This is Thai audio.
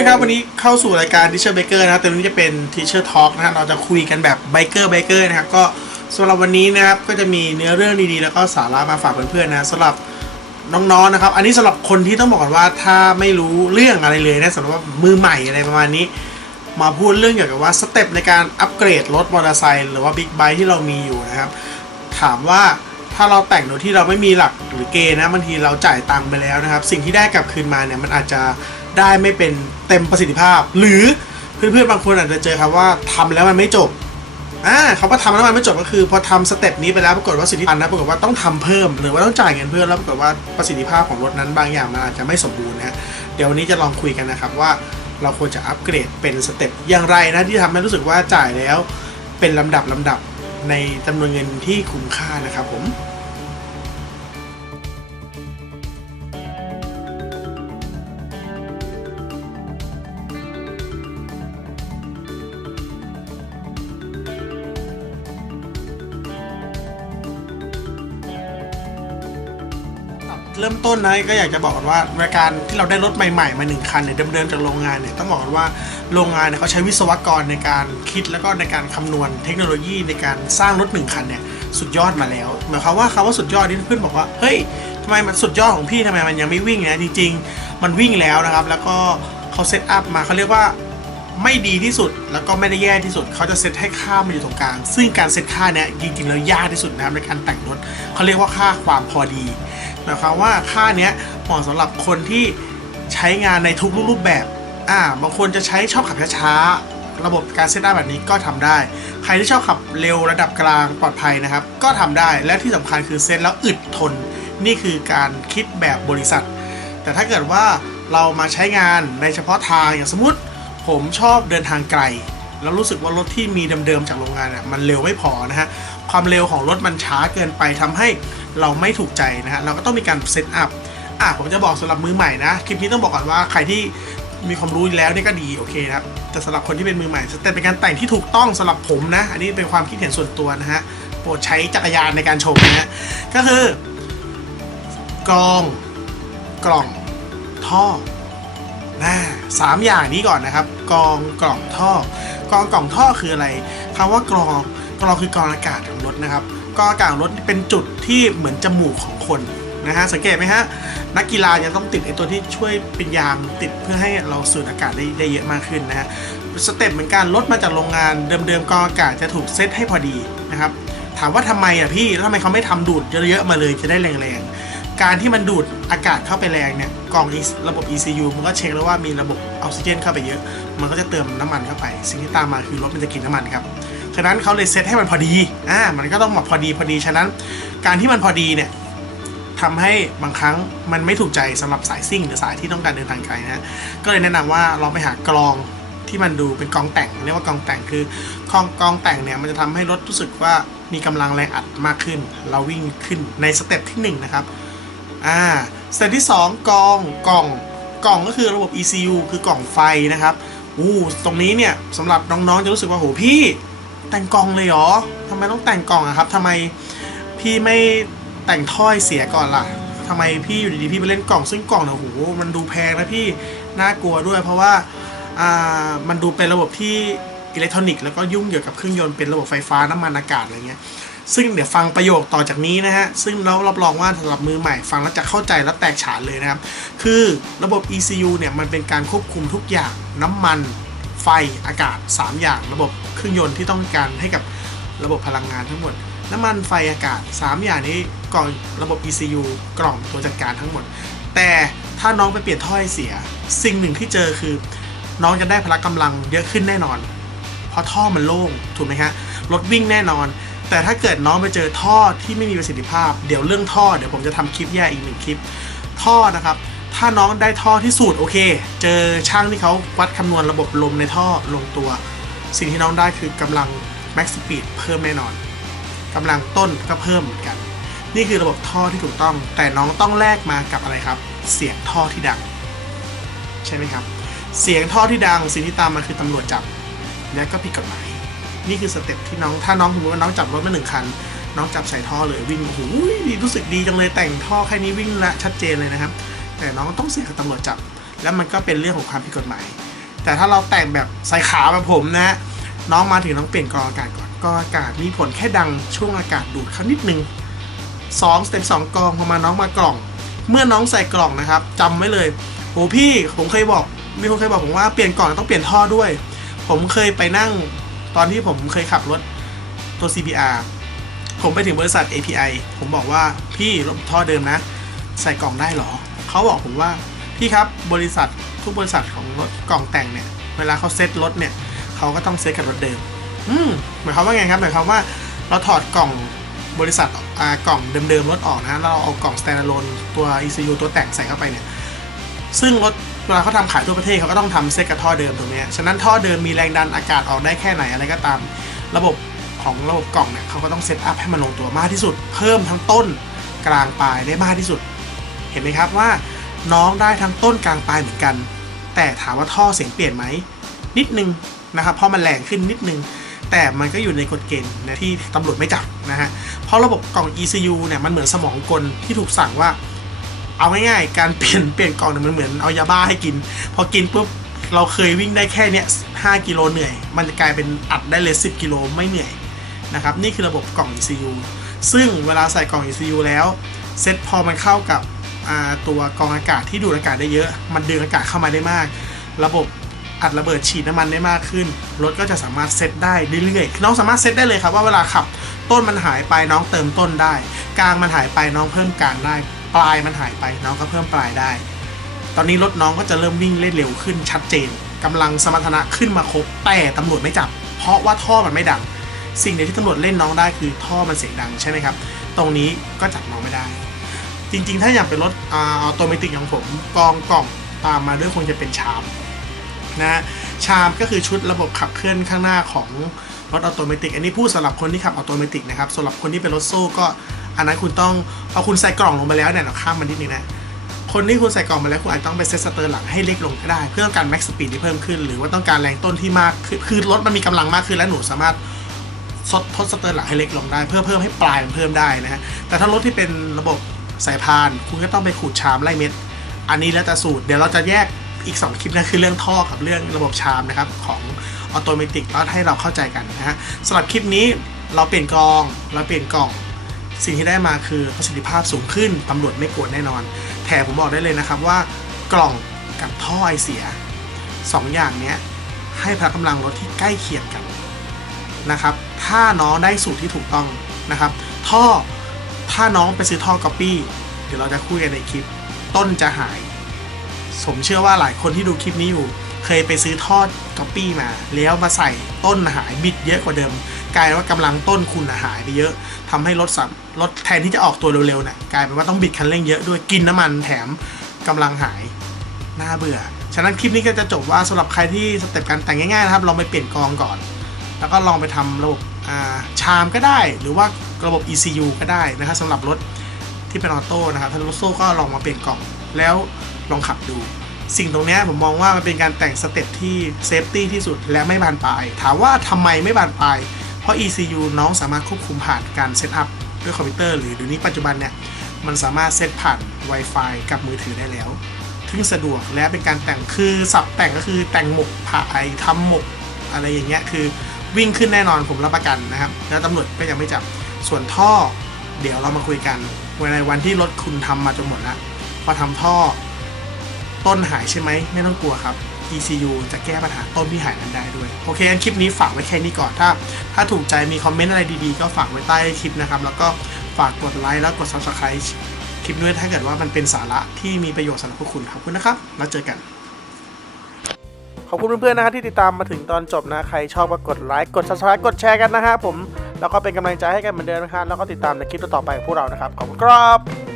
อนๆครับ วันนี้เข้าสู่รายการ Teacher Baker นะครับแต่วันนี้จะเป็น Teacher Talk นะฮะเราจะคุยกันแบบ Biker Biker นะครับก็สำหรับวันนี้นะครับก็จะมีเนื้อเรื่องดีๆ แล้วก็สาระมาฝากเพื่อนๆนะสำหรับน้องๆนะครับ อันนี้สำหรับคนที่ต้องบอกก่อนว่าถ้าไม่รู้เรื่องอะไรเลยนะสำหรับว่ามือใหม่อะไรประมาณนี้ มาพูดเรื่องเกี่ยวกับว่าสเต็ปในการอัปเกรดรถมอเตอร์ไซค์หรือว่าบิ๊กไบค์ที่เรามีอยู่นะครับ ถามว่าถ้าเราแต่งโดยที่เราไม่มีหลักหรือเกณฑ์นะบางทีเราจ่ายตังค์ไปแล้วนะครับ สิ่งที่ได้กลับคืนมาเนี่ยมันอาจจะ ได้ไม่เป็นเต็มประสิทธิภาพ หรือเพื่อนๆบางคนอาจจะเจอครับว่าทำแล้วมันไม่จบอ่าคำว่าทำแล้วมันไม่จบก็คือ พอทำสเต็ปนี้ไปแล้วปรากฏว่าสิ่งที่ทันนะปรากฏว่าต้องทำเพิ่ม หรือว่าต้องจ่ายเงินเพิ่มแล้วปรากฏว่าประสิทธิภาพของรถนั้นบางอย่างมันอาจจะไม่สมบูรณ์นะเดี๋ยววันนี้จะลองคุยกันนะครับว่าเราควรจะอัปเกรดเป็นสเต็ปอย่างไรนะที่ทำให้รู้สึกว่าจ่ายแล้วเป็นลำดับลำดับในจำนวนเงินที่คุ้มค่านะครับผม เริ่มต้นนะก็อยากจะบอกว่า รายการที่เราได้รถใหม่ๆ มาหนึ่งคันเนี่ยเดิมๆจากโรงงานเนี่ยต้องบอกว่าโรงงานเนี่ยเขาใช้วิศวกรในการคิดแล้วก็ในการคำนวณเทคโนโลยีในการสร้างรถหนึ่งคันเนี่ยสุดยอดมาแล้วหมายความว่าคำว่าสุดยอดนี่เพื่อนบอกว่าเฮ้ยทำไมมันสุดยอดของพี่ทำไมมันยังไม่วิ่งนะจริง ๆ มันวิ่งแล้วนะครับ แล้วก็เขาเซตอัพมาเขาเรียกว่าไม่ดีที่สุดแล้วก็ไม่ได้แย่ที่สุดเขาจะเซตให้ค่ามันอยู่ตรงกลาง ซึ่งการเซตค่าเนี้ยจริงๆแล้วยากที่สุดนะครับในการแต่งรถเขาเรียกว่าค่าความพอดี หมายความว่าค่าเนี้ยเหมาะสำหรับคนที่ใช้งานในทุกรูปแบบอ่าบางคนจะใช้ชอบขับช้าๆระบบการเซตอัพแบบนี้ก็ทำได้ ใครที่ชอบขับเร็วระดับกลางปลอดภัยนะครับ ก็ทำได้และที่สำคัญคือเซตแล้วอึดทน นี่คือการคิดแบบบริษัท แต่ถ้าเกิดว่าเรามาใช้งานในเฉพาะทางอย่างสมมติ ผมชอบเดินทางไกล แล้วรู้สึกว่ารถที่มีเดิมๆจากโรงงานเนี่ยมันเร็วไม่พอนะฮะความเร็วของรถมันช้าเกินไปทำให้ เราไม่ถูกใจนะฮะเราก็ต้องมีการเซตอัพอะผมจะบอกสำหรับมือใหม่นะคลิปนี้ต้องบอกก่อนว่าใครที่มีความรู้แล้วนี่ก็ดีโอเคนะครับแต่สำหรับคนที่เป็นมือใหม่สเต็ปเป็นการแต่งที่ถูกต้องสำหรับผมนะ อันนี้เป็นความคิดเห็นส่วนตัวนะฮะโปรดใช้จักรยานในการชมนะฮะก็คือกรองกล่องท่อนะสามอย่างนี้ก่อนนะครับกรองกล่องท่อกรองกล่องท่อคืออะไรคำว่ากรอง กรอคือกรองอากาศของรถนะครับกรองอากาศของรถเป็นจุดที่เหมือนจมูกของคนนะฮะสังเกตไหมฮะนักกีฬาจะต้องติดไอตัวที่ช่วยเป็นยางติดเพื่อให้เราสูดอากาศได้ได้เยอะมากขึ้นนะฮะสเต็ปเหมือนกันรถมาจากโรงงานเดิมๆกรองอากาศจะถูกเซตให้พอดีนะครับถามว่าทำไมอะพี่แล้วทำไมเขาไม่ทำดูดเยอะๆมาเลยจะได้แรงๆ การที่มันดูดอากาศเข้าไปแรงเนี่ยกล่องระบบ ECU มันก็เช็คแล้วว่ามีระบบออกซิเจนเข้าไปเยอะ มันก็จะเติมน้ำมันเข้าไป สิ่งที่ตามมาคือรถมันจะกินน้ำมันครับ ฉะนั้นเขาเลยเซตให้มันพอดีอ่ามันก็ต้องแบบพอดีพอดีฉะนั้น การที่มันพอดีเนี่ยทำให้บางครั้งมันไม่ถูกใจสำหรับสายซิ่ง หรือสายที่ต้องการเดินทางไกลนะก็เลยแนะนำว่าลองไปหากรองที่มันดูเป็นกองแต่งเรียกว่ากองแต่งคือกองกองแต่งเนี่ยมันจะทำให้รถรู้สึกว่ามีกำลังแรงอัดมากขึ้น เราวิ่งขึ้นในสเต็ปที่หนึ่งนะครับอ่าสเต็ปที่ 2 กองกล่องกล่องก็คือระบบ ECU คือกล่องไฟนะครับอู้ตรงนี้เนี่ยสำหรับน้องๆจะรู้สึกว่าโหพี่ แต่งกล่องเลยเหรอทำไมต้องแต่งกล่องอะครับทำไมพี่ไม่แต่งถ้อยเสียก่อนล่ะทำไมพี่อยู่ดีๆพี่ไปเล่นกล่องซึ่งกล่องเนี่ยโหมันดูแพงนะพี่น่ากลัวด้วย เพราะว่าอ่ามันดูเป็นระบบที่อิเล็กทรอนิกส์แล้วก็ยุ่งเกี่ยวกับเครื่องยนต์เป็นระบบไฟฟ้าน้ำมันอากาศอะไรเงี้ยซึ่งเดี๋ยวฟังประโยคต่อจากนี้นะฮะ ซึ่งเรารับรองว่าสำหรับมือใหม่ฟังแล้วจะเข้าใจและแตกฉานเลยนะครับ คือระบบ ECU เนี่ยมันเป็นการควบคุมทุกอย่างน้ำมัน ไฟอากาศ 3 อย่าง ระบบเครื่องยนต์ที่ต้องการให้กับระบบพลังงานทั้งหมด น้ำมันไฟอากาศ 3 อย่างนี้กล่องระบบ ECU กล่องตัวจัดการทั้งหมด แต่ถ้าน้องไปเปลี่ยนท่อให้เสีย สิ่งหนึ่งที่เจอคือ น้องจะได้พละกำลังเยอะขึ้นแน่นอน เพราะท่อมันโล่งถูกไหมฮะรถวิ่งแน่นอน แต่ถ้าเกิดน้องไปเจอท่อที่ไม่มีประสิทธิภาพ เดี๋ยวเรื่องท่อเดี๋ยวผมจะทำคลิปแยกอีกหนึ่งคลิป ท่อนะครับ ถ้าน้องได้ท่อที่สูตรโอเค เจอช่างที่เขาวัดคำนวณระบบลมในท่อลงตัว สิ่งที่น้องได้คือกำลัง max speed เพิ่มแน่นอนกำลังต้นก็เพิ่มเหมือนกัน นี่คือระบบท่อที่ถูกต้อง แต่น้องต้องแลกมากับอะไรครับ เสียงท่อที่ดัง ใช่ไหมครับ เสียงท่อที่ดังสิ่งที่ตามมาคือตำรวจจับ และก็ผิดกฎหมาย นี่คือสเต็ปที่น้องถ้าน้องสมมติว่าน้องจับรถมาหนึ่งคันน้องจับใส่ท่อเลยวิ่งโอ้โหดีรู้สึกดีจังเลยแต่งท่อแค่นี้วิ่งละชัดเจนเลยนะครับ แต่น้องต้องเสี่ยงกับตำรวจจับ แล้วมันก็เป็นเรื่องของความผิดกฎหมาย แต่ถ้าเราแต่งแบบใส่ขาแบบผมนะ น้องมาถึงต้องเปลี่ยนกรองอากาศก่อนกองอากาศมีผลแค่ดังช่วงอากาศดูดเขานิดนึงสองสเต็ปสองกรองพอมาน้องมากล่อง เมื่อน้องใส่กล่องนะครับจำไว้เลยโอ้พี่ผมเคยบอกมีคนเคยบอกผมว่าเปลี่ยนกล่องต้องเปลี่ยนท่อด้วย ผมเคยไปนั่งตอนที่ผมเคยขับรถตัว CBR ผมไปถึงบริษัท API ผมบอกว่าพี่รถท่อเดิมนะ ใส่กล่องได้หรอ เขาบอกผมว่าพี่ครับบริษัททุกบริษัทของรถกล่องแต่งเนี่ย เวลาเขาเซ็ตรถเนี่ยเขาก็ต้องเซ็ตกับรถเดิม อืมหมายความว่าไงครับหมายความว่าเราถอดกล่องบริษัทอ่ากล่องเดิมๆรถออกนะแล้วเราเอากล่อง standalone ตัว ECU ตัวแต่งใส่เข้าไปเนี่ยซึ่งรถเวลาเขาทำขายทั่วประเทศเขาก็ต้องทำเซ็ตกับท่อเดิมตรงนี้ฉะนั้นท่อเดิมมีแรงดันอากาศออกได้แค่ไหนอะไรก็ตาม ระบบของระบบกล่องเนี่ยเขาก็ต้องเซตอัพให้มันลงตัวมากที่สุด เพิ่มทั้งต้นกลางปลายได้มากที่สุด เห็นไหมครับว่าน้องได้ทั้งต้นกลางปลายเหมือนกัน แต่ถามว่าท่อเสียงเปลี่ยนไหม นิดนึงนะครับเพราะมันแรงขึ้นนิดนึง แต่มันก็อยู่ในกฎเกณฑ์นะที่ตำรวจไม่จับนะฮะเพราะระบบกล่อง ECU เนี่ยมันเหมือนสมองกลที่ถูกสั่งว่า เอาง่ายๆการเปลี่ยนเปลี่ยนกล่องเนี่ยมันเหมือนเอายาบ้าให้กิน พอกินปุ๊บเราเคยวิ่งได้แค่เนี้ย5กิโลเหนื่อย มันจะกลายเป็นอัดได้เลย 10 กิโลไม่เหนื่อยนะครับนี่คือระบบกล่อง ECU ซึ่งเวลาใส่กล่อง ECU แล้วเซ็ตพอมันเข้ากับ ตัวกองอากาศที่ดูดอากาศได้เยอะ มันดึงอากาศเข้ามาได้มาก ระบบอัดระเบิดฉีดน้ำมันได้มากขึ้น รถก็จะสามารถเซตได้เรื่อยๆ น้องสามารถเซตได้เลยครับว่าเวลาขับ ต้นมันหายไปน้องเติมต้นได้ กลางมันหายไปน้องเพิ่มกลางได้ ปลายมันหายไปน้องก็เพิ่มปลายได้ ตอนนี้รถน้องก็จะเริ่มวิ่งเล่นเร็วขึ้นชัดเจนกำลังสมรรถนะขึ้นมาครบแต่ตำรวจไม่จับ เพราะว่าท่อมันไม่ดัง สิ่งเดียวที่ตำรวจเล่นน้องได้คือท่อมันเสียงดังใช่ไหมครับ ตรงนี้ก็จับน้องไม่ได้ จริงๆ ถ้าอยากเป็นรถอ่าอโตเมติกองผมกองกล่องตามมาด้วยคงจะเป็นชามนะฮะชามก็คือชุดระบบขับเคลื่อนข้างหน้าของรถออโตเมติกอันนี้พูดสำหรับคนที่ขับออโตเมติกนะครับสำหรับคนที่เป็นรถโซ่ก็ อันนั้นคุณต้องพอคุณใส่กล่องลงไปแล้วเนี่ยเราข้ามมันนิดนึงนะคนที่คุณใส่กล่องมาแล้วคุณอาจจะต้องไปเซตสเตอร์หลังให้เล็กลงก็ได้ เพื่อต้องการแม็กซ์สปีดที่เพิ่มขึ้น หรือว่าต้องการแรงต้นที่มากขึ้นคือรถมันมีกำลังมากขึ้นและหนูสามารถซดทดสเตอร์หลังให้เล็กลงได้ เพื่อเพิ่มให้ปลายมันเพิ่มได้นะฮะแต่ถ้ารถที่เป็นระบบ สายพาน คุณก็ต้องไปขูดชามไล่เม็ด อันนี้แล้วแต่สูตร เดี๋ยวเราจะแยกอีก 2 คลิปนะคือเรื่องท่อกับเรื่องระบบชามนะครับ ของออโตเมติกแล้วให้เราเข้าใจกันนะฮะสำหรับคลิปนี้เราเปลี่ยนกองเราเปลี่ยนกล่องสิ่งที่ได้มาคือประสิทธิภาพสูงขึ้นตำรวจไม่โกรธแน่นอน แถมผมบอกได้เลยนะครับว่ากล่องกับท่อไอเสียสองอย่างเนี้ยให้พละกำลังรถที่ใกล้เคียงกันนะครับ ถ้าน้องได้สูตรที่ถูกต้องนะครับ ท่อ ถ้าน้องไปซื้อท่อก๊อปปี้เดี๋ยวเราจะคุยกันในคลิป ต้นจะหาย ผมเชื่อว่าหลายคนที่ดูคลิปนี้อยู่ เคยไปซื้อทอดก๊อปปี้มา แล้วมาใส่ต้นหายบิดเยอะกว่าเดิม กลายว่ากำลังต้นคุณหายไปเยอะทำให้รถสัมรถแทนที่จะออกตัวเร็วๆเนี่ยกลายเป็นว่าต้องบิดคันเร่งเยอะด้วยกินน้ำมันแถมกำลังหายน่าเบื่อ ฉะนั้นคลิปนี้ก็จะจบว่าสำหรับใครที่สเต็ปการแต่งง่ายๆนะครับลองไปเปลี่ยนกรองก่อน แล้วก็ลองไปทำระบบอ่าชามก็ได้หรือว่า ระบบ ECU ก็ได้นะครับสำหรับรถที่เป็นออโต้นะครับถ้ารถโซ่ก็ลองมาเปลี่ยนกล่องแล้วลองขับดู สิ่งตรงนี้ผมมองว่ามันเป็นการแต่งสเต็ปที่เซฟตี้ที่สุดและไม่บานปลาย ถามว่าทำไมไม่บานปลาย เพราะ ECU น้องสามารถควบคุมผ่านการเซตอัพด้วยคอมพิวเตอร์หรือเดี๋ยวนี้ปัจจุบันเนี่ยมันสามารถเซตผ่าน Wi-Fi กับมือถือได้แล้วทึ่งสะดวกและเป็นการแต่งคือสับแต่งก็คือแต่งหมกผ่าไอทำหมกอะไรอย่างเงี้ยคือวิ่งขึ้นแน่นอนผมรับประกันนะครับ แล้วตำรวจก็ยังไม่จับ ส่วนท่อเดี๋ยวเรามาคุยกันในวันที่รถคุณทำมาจนหมดแล้วพอทำท่อต้นหายใช่ไหมไม่ต้องกลัวครับ ECU จะแก้ปัญหาต้นที่หายนั้นได้ด้วย โอเคงั้นคลิปนี้ฝากไว้แค่นี้ก่อน ถ้า ถ้าถูกใจมีคอมเมนต์อะไรดีๆ ก็ฝากไว้ใต้คลิปนะครับ แล้วก็ฝากกดไลค์แล้วกด Subscribe คลิปด้วยถ้าเกิดว่ามันเป็นสาระที่มีประโยชน์สำหรับพวกคุณขอบคุณนะครับ แล้วเจอกัน ขอบคุณเพื่อนๆนะครับที่ติดตามมาถึงตอนจบนะ ใครชอบก็กดไลค์ กด Subscribe กดแชร์กันนะฮะผม แล้วก็เป็นกำลังใจให้กันเหมือนเดิมนะครับแล้วก็ติดตามในคลิปต่อไปของพวกเรานะครับขอบคุณครับ